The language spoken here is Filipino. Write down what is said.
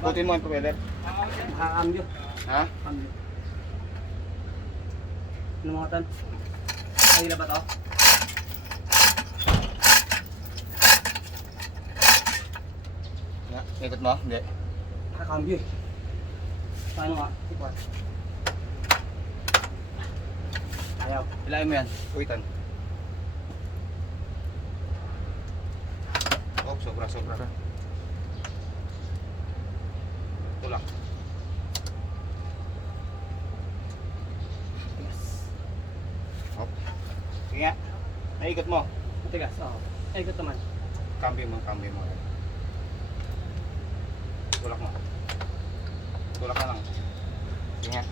Putin mo yung propeller. Nakakambyo. Ha? Cambio. Ano mga tan? Kaya ba to? Nga, ikot mo? Hindi. Nakakambyo eh. Paano nga? Sikwat. Ayaw. Hilahin mo yan. Uwitan. Oh, sobra. Tulak. Tigas. Hop. Sige nga. Naikot mo. Tigas, oo. Ay, ikot naman. Cambio mo. Tulak mo. Tulak ka lang. Sige nga.